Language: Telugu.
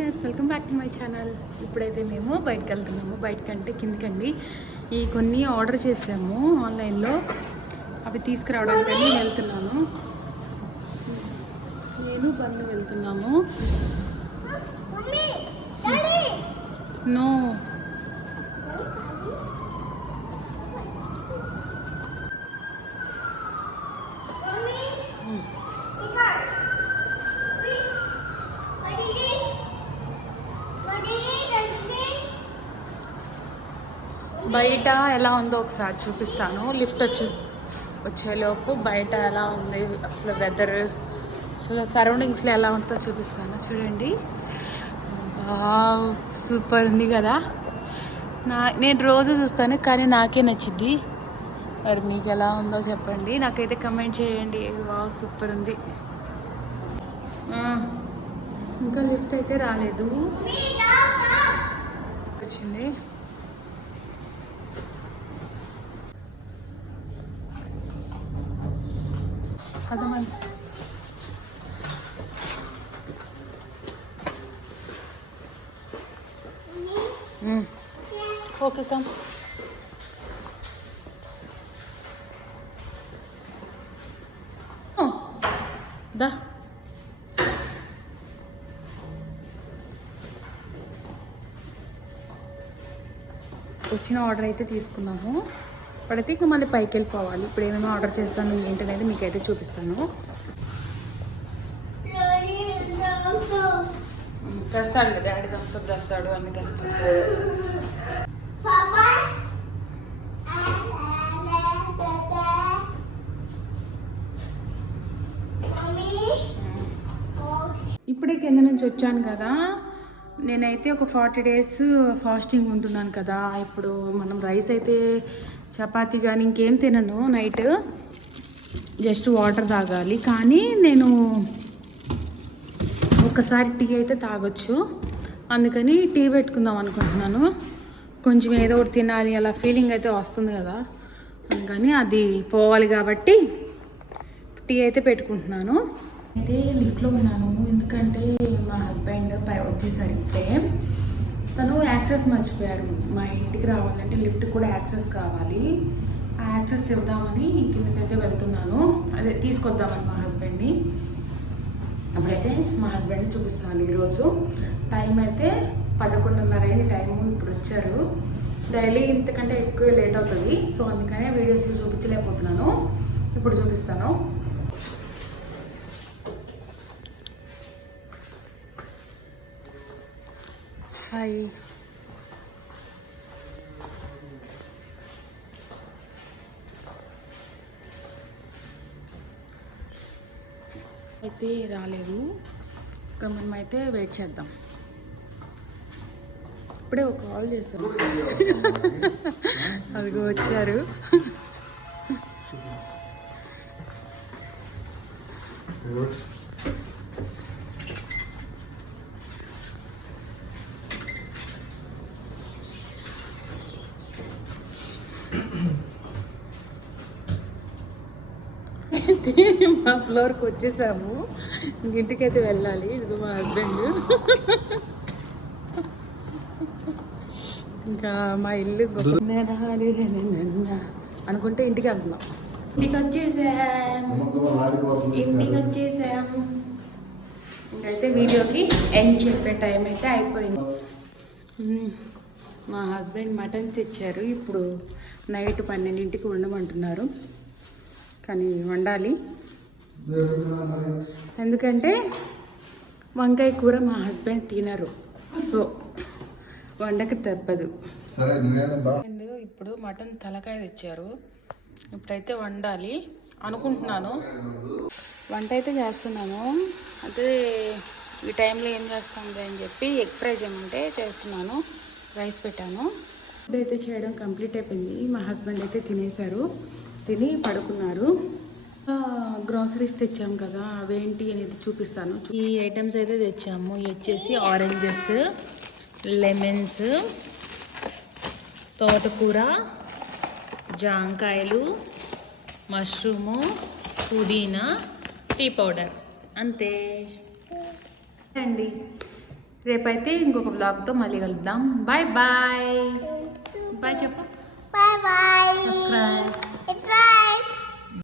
Yes welcome back to my channel. ఇప్పుడైతే మేము బయటకు వెళ్తున్నాము. బయటకంటే కిందకండి. ఈ కొన్ని ఆర్డర్ చేసాము ఆన్లైన్లో, అవి తీసుకురావడానికని వెళ్తున్నాను. నేను బన్ను వెళ్తున్నాము. నో బయట ఎలా ఉందో ఒకసారి చూపిస్తాను. లిఫ్ట్ వచ్చేలోపు బయట ఎలా ఉంది, అసలు వెదర్, అసలు సరౌండింగ్స్లో ఎలా ఉంటుందో చూపిస్తాను. చూడండి, సూపర్ ఉంది కదా. నేను రోజు చూస్తాను కానీ నాకే నచ్చింది. మరి మీకు ఎలా ఉందో చెప్పండి, నాకైతే కమెంట్ చేయండి. సూపర్ ఉంది. ఇంకా లిఫ్ట్ అయితే రాలేదు, వచ్చింది. అర్థమైంది. Okay come. దా వచ్చిన ఆర్డర్ అయితే తీసుకున్నాము. ఇప్పుడైతే ఇంకా మళ్ళీ పైకి వెళ్ళిపోవాలి. ఇప్పుడు ఏమేమి ఆర్డర్ చేస్తాను ఏంటనేది మీకైతే చూపిస్తాను. తెస్తాడు డాడీ, థమ్స్అప్ తెస్తాడు, అన్ని తెస్తాడు. ఇప్పుడే కింద నుంచి వచ్చాను కదా. నేనైతే ఒక 40 days ఫాస్టింగ్ ఉంటున్నాను కదా. ఇప్పుడు మనం రైస్ అయితే, చపాతీ కానీ ఇంకేం తినను. నైట్ జస్ట్ వాటర్ తాగాలి. కానీ నేను ఒకసారి టీ అయితే తాగొచ్చు. అందుకని టీ పెట్టుకుందాం అనుకుంటున్నాను. కొంచెం ఏదో ఒకటి తినాలి అలా ఫీలింగ్ అయితే వస్తుంది కదా. అందుకని అది పోవాలి కాబట్టి టీ అయితే పెట్టుకుంటున్నాను. అయితే లిఫ్ట్లో ఉన్నాను, ఎందుకంటే మా హస్బెండ్ వచ్చేసరికి ఇప్పుడే తను యాక్సెస్ మర్చిపోయారు. మా ఇంటికి రావాలంటే లిఫ్ట్ కూడా యాక్సెస్ కావాలి. ఆ యాక్సెస్ ఇవ్వదామని కిందకైతే వెళ్తున్నాను. అదే తీసుకొద్దామని మా హస్బెండ్ని. అప్పుడైతే మా హస్బెండ్ని చూపిస్తున్నాను. ఈరోజు టైం అయితే 11:30 అయింది టైము. ఇప్పుడు వచ్చారు. డైలీ ఇంతకంటే ఎక్కువ లేట్ అవుతుంది. సో అందుకనే వీడియోస్లో చూపించలేకపోతున్నాను. ఇప్పుడు చూపిస్తాను. హాయ్. అయితే రాలేదు. ఇక్కడ మనమైతే వెయిట్ చేద్దాం. ఇప్పుడే ఒక కాల్ చేశారు, అదిగో వచ్చారు. మా ఫ్లోర్కి వచ్చేసాము. ఇంటికైతే వెళ్ళాలి. ఇది మా హస్బెండ్. ఇంకా మా ఇల్లు అనుకుంటే ఇంటికి వెళ్తున్నాం. ఇంటికి వచ్చేసాము. ఇంకైతే వీడియోకి ఎండ్ చెప్పే టైం అయితే అయిపోయింది. మా హస్బెండ్ మటన్ తెచ్చారు. ఇప్పుడు నైట్ 12ంటికి వండమంటున్నారు. కానీ వండాలి, ఎందుకంటే వంకాయ కూర మా హస్బెండ్ తినరు. సో వండక తప్పదు. అండ్ ఇప్పుడు మటన్ తలకాయ తెచ్చారు. ఇప్పుడైతే వండాలి అనుకుంటున్నాను. వంట అయితే చేస్తున్నాను. అదే ఈ టైంలో ఏం చేస్తాను అని చెప్పి ఎగ్ ఫ్రై చేయమంటే చేస్తున్నాను. రైస్ పెట్టాను. ఇదైతే చేయడం కంప్లీట్ అయిపోయింది. మా హస్బెండ్ అయితే తినేశారు, తిని పడుకున్నారు. గ్రాసరీస్ తెచ్చాము కదా, అవేంటి అనేది చూపిస్తాను. ఈ ఐటమ్స్ అయితే తెచ్చాము. ఇవి వచ్చేసి ఆరెంజెస్, లెమన్స్, తోటకూర, జాంకాయలు, మష్రూము, పుదీనా, టీ పౌడర్, అంతే అండి. రేపైతే ఇంకొక బ్లాగ్తో మళ్ళీ కలుద్దాం. Bye bye. బాయ్ చెప్పు. Bye bye.